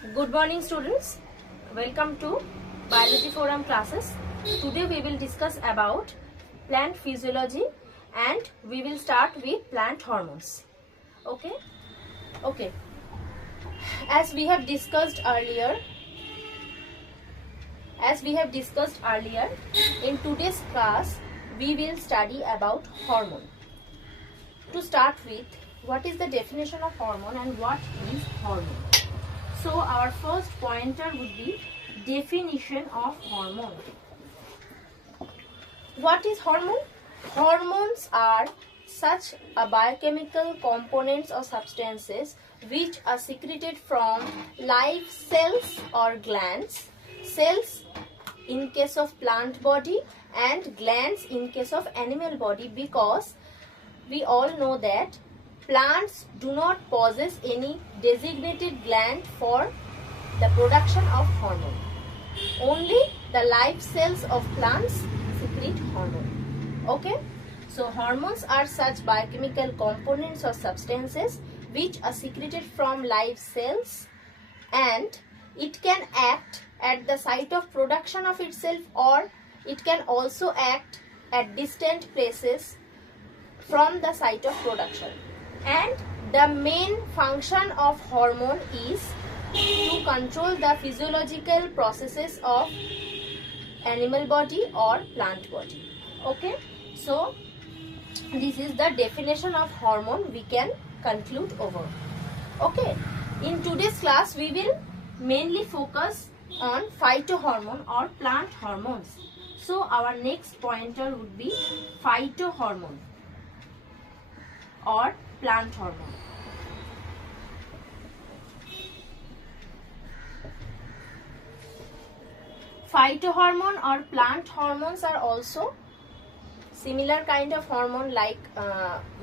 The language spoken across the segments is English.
Good morning students. Welcome to Biology Forum classes. Today we will discuss about plant physiology and we will start with plant hormones. Okay. As we have discussed earlier, in today's class we will study about hormone. To start with, what is the definition of hormone and what is hormone? So our first pointer would be definition of hormone. What is hormone? Hormones are such a biochemical components or substances which are secreted from live cells or glands. Cells in case of plant body and glands in case of animal body, because we all know that plants do not possess any designated gland for the production of hormone. Only the live cells of plants secrete hormone. Okay? So hormones are such biochemical components or substances which are secreted from live cells, and it can act at the site of production of itself, or it can also act at distant places from the site of production. And the main function of hormone is to control the physiological processes of animal body or plant body. Okay, so this is the definition of hormone we can conclude over. Okay, in today's class we will mainly focus on phytohormone or plant hormones. So our next pointer would be phytohormone or plant hormone. Phytohormone or plant hormones are also similar kind of hormone like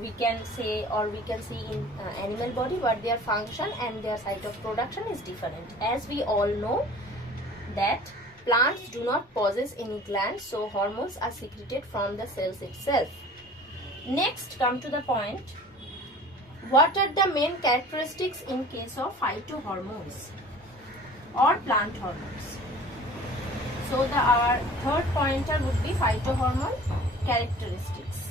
we can say or we can see in animal body, but their function and their site of production is different. As we all know that plants do not possess any glands, so hormones are secreted from the cells itself. Next, come to the point. What are the main characteristics in case of phytohormones or plant hormones? So our third pointer would be phytohormone characteristics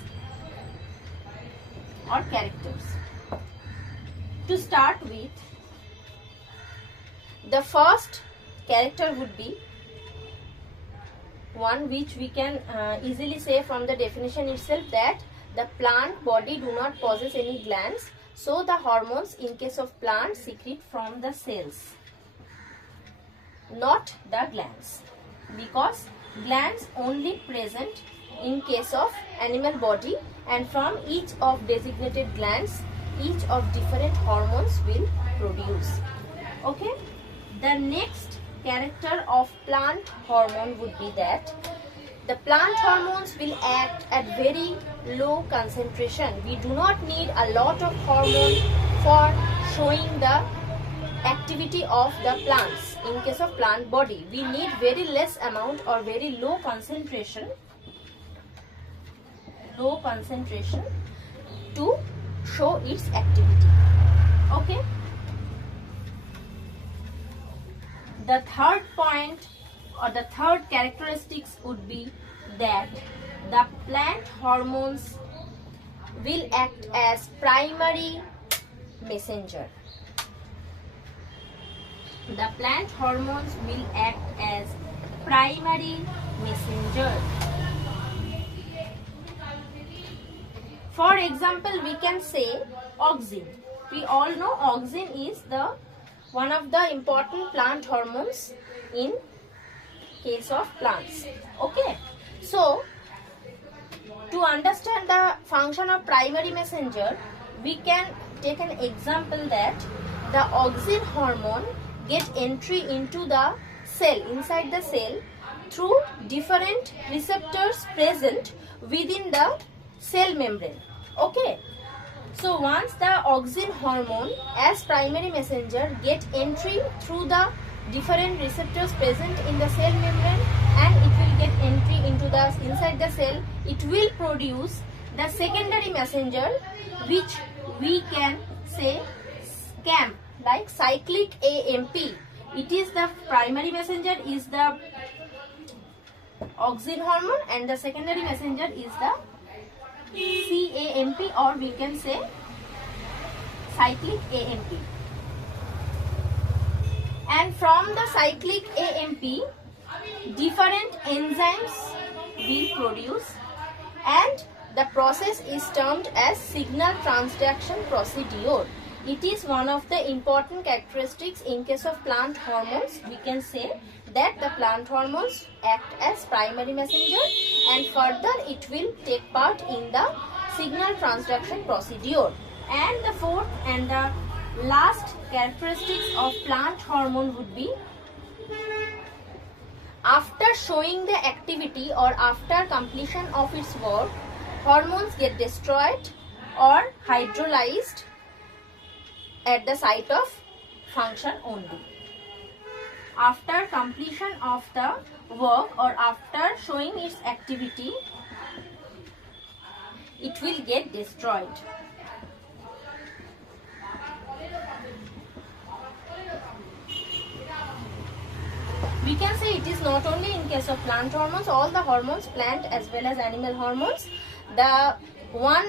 or characters. To start with, the first character would be one which we can easily say from the definition itself, that the plant body do not possess any glands, so the hormones in case of plants secrete from the cells, not the glands, because glands only present in case of animal body, and from each of designated glands each of different hormones will produce. Okay, the next character of plant hormone would be that the plant hormones will act at very low concentration. We do not need a lot of hormone for showing the activity of the plants. In case of plant body, we need very less amount or very low concentration to show its activity. Okay. The third point or the third characteristics would be that the plant hormones will act as primary messenger. The plant hormones will act as primary messenger. For example, we can say auxin. We all know auxin is one of the important plant hormones in case of plants. Okay, so to understand the function of primary messenger, we can take an example that the auxin hormone get entry into the cell, inside the cell, through different receptors present within the cell membrane. Okay, so once the auxin hormone as primary messenger get entry through the different receptors present in the cell membrane, and it will get entry into the inside the cell, it will produce the secondary messenger, which we can say SCAMP, like cyclic AMP, It is the primary messenger is the auxin hormone and the secondary messenger is the CAMP, or we can say cyclic AMP. And from the cyclic AMP, different enzymes will produce, and the process is termed as signal transduction procedure. It is one of the important characteristics in case of plant hormones. We can say that the plant hormones act as primary messenger, and further it will take part in the signal transduction procedure. And the fourth and the last characteristics of plant hormone would be, after showing the activity or after completion of its work, hormones get destroyed or hydrolyzed at the site of function only. After completion of the work or after showing its activity, it will get destroyed. We can say it is not only in case of plant hormones, all the hormones, plant as well as animal hormones, the one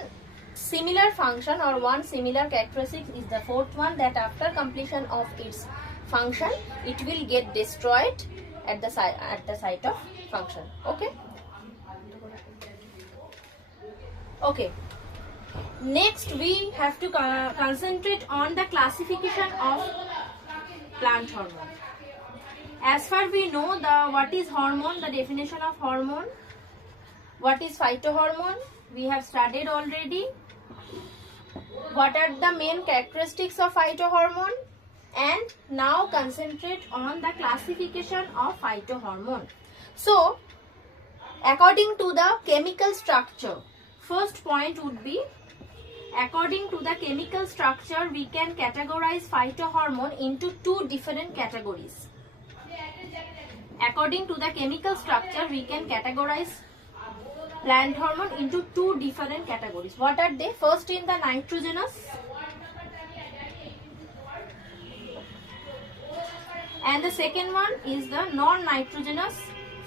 similar function or one similar characteristic is the fourth one, that after completion of its function, it will get destroyed at the site of function. Okay. Okay. Next, we have to concentrate on the classification of plant hormone. As far we know what is hormone, the definition of hormone, what is phytohormone, we have studied already. What are the main characteristics of phytohormone, and now concentrate on the classification of phytohormone. So, according to the chemical structure, first point would be, according to the chemical structure, we can categorize phytohormone into two different categories. According to the chemical structure, we can categorize plant hormone into two different categories. What are they? First, in the nitrogenous and the second one is the non-nitrogenous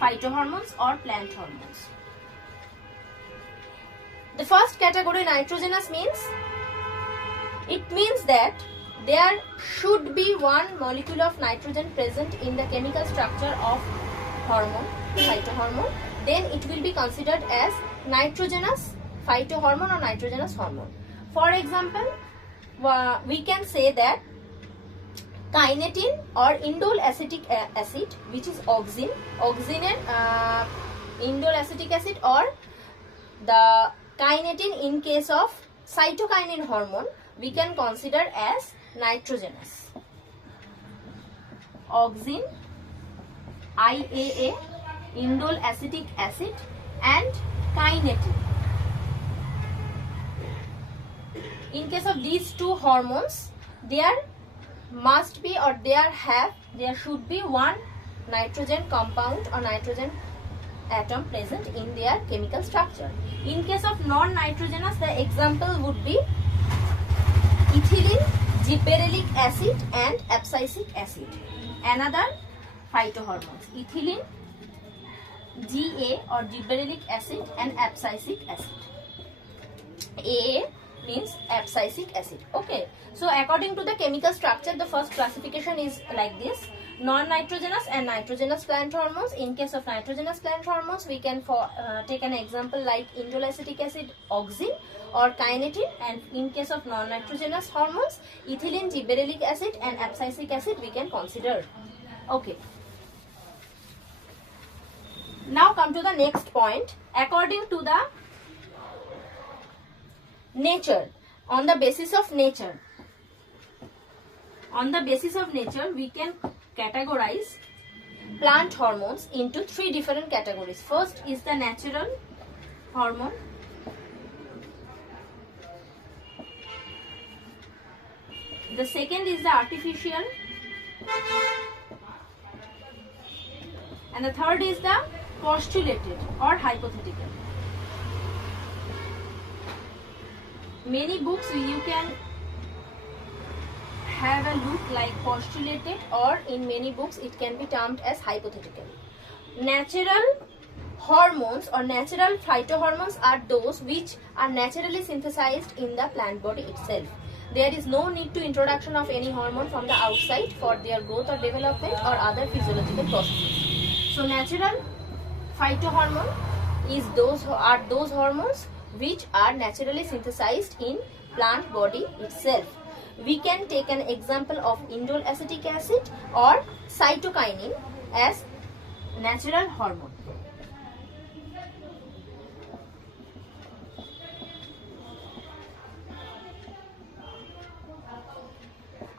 phytohormones or plant hormones. The first category, nitrogenous, means that there should be one molecule of nitrogen present in the chemical structure of hormone, phytohormone. Then it will be considered as nitrogenous phytohormone or nitrogenous hormone. For example, we can say that kinetin or indole acetic acid, which is auxin and indole acetic acid, or the kinetin in case of cytokinin hormone, we can consider as nitrogenous. Auxin, IAA, indole acetic acid, and kinetin. In case of these two hormones, there must be or there should be one nitrogen compound or nitrogen atom present in their chemical structure. In case of non-nitrogenous, the example would be ethylene, gibberellic acid and abscisic acid. Another phytohormones, ethylene, GA or gibberellic acid and abscisic acid. AA means abscisic acid. Okay, so according to the chemical structure, the first classification is like this: non-nitrogenous and nitrogenous plant hormones. In case of nitrogenous plant hormones, we can take an example like indole acetic acid, auxin or kinetin, and in case of non-nitrogenous hormones, ethylene, gibberellic acid and abscisic acid we can consider. Okay. Now come to the next point. According to the nature, on the basis of nature, we can categorize plant hormones into three different categories. First is the natural hormone. The second is the artificial. And the third is the postulated or hypothetical. Many books you can have a look like postulated, or in many books it can be termed as hypothetical. Natural hormones or natural phytohormones are those which are naturally synthesized in the plant body itself. There is no need to introduction of any hormone from the outside for their growth or development or other physiological processes. So natural phytohormone are those hormones which are naturally synthesized in plant body itself. We can take an example of indole acetic acid or cytokinin as natural hormone.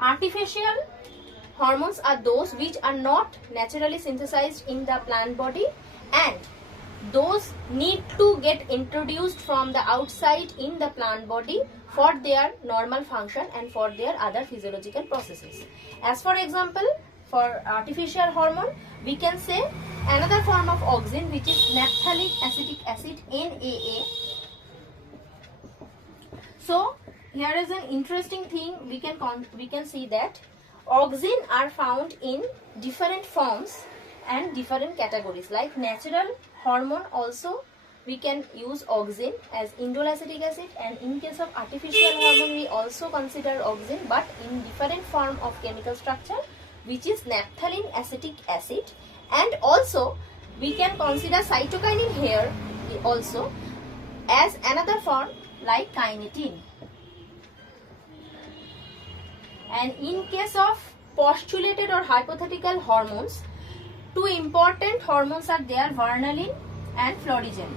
Artificial hormones are those which are not naturally synthesized in the plant body, and those need to get introduced from the outside in the plant body for their normal function and for their other physiological processes. As for example, for artificial hormone, we can say another form of auxin, which is naphthalenic acetic acid, NAA. So here is an interesting thing. We can see that auxin are found in different forms and different categories. Like natural hormone, also we can use auxin as indole acetic acid, and in case of artificial hormone we also consider auxin, but in different form of chemical structure, which is naphthalenic acetic acid. And also we can consider cytokinin here also as another form, like kinetin. And in case of postulated or hypothetical hormones, two important hormones are there, varnalin and florigen.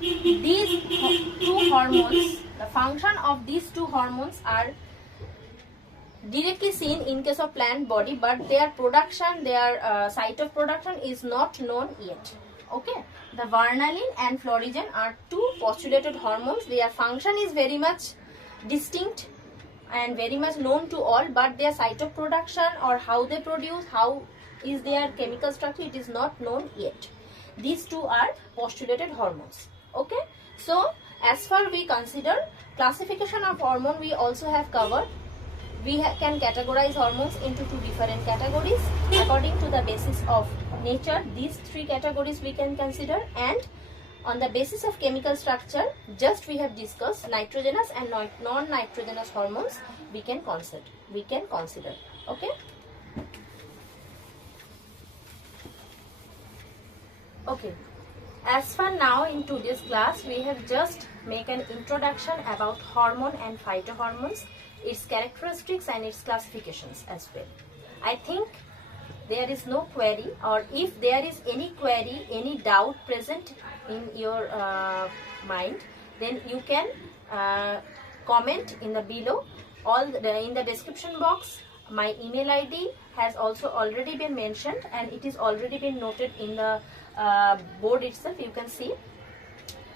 These two hormones, the function of these two hormones are directly seen in case of plant body, but their production, their site of production is not known yet. Okay, the varnalin and florigen are two postulated hormones. Their function is very much distinct and very much known to all, but their site of production or how they produce, how is their chemical structure, it is not known yet. These two are postulated hormones. Okay, so as far we consider classification of hormone, we also have covered. We can categorize hormones into two different categories according to the basis of nature. These three categories we can consider, and on the basis of chemical structure, just we have discussed nitrogenous and non-nitrogenous hormones we can consider. Okay. Okay. As for now, in today's class, we have just make an introduction about hormone and phytohormones, its characteristics and its classifications as well. I think there is no query, or if there is any query, any doubt present in your mind, then you can comment in the below. In the description box, my email ID has also already been mentioned, and it is already been noted in the board itself. You can see.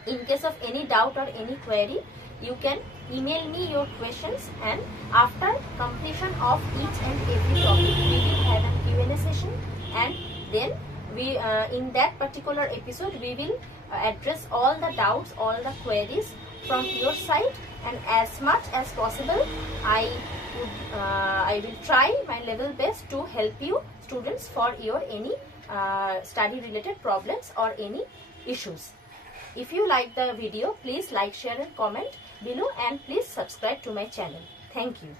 In case of any doubt or any query, you can email me your questions, and after completion of each and every topic, we will have a Q&A session, and then we in that particular episode we will address all the doubts, all the queries from your side, and as much as possible I will try my level best to help you students for your any study related problems or any issues. If you like the video, please like, share and comment below, and please subscribe to my channel. Thank you.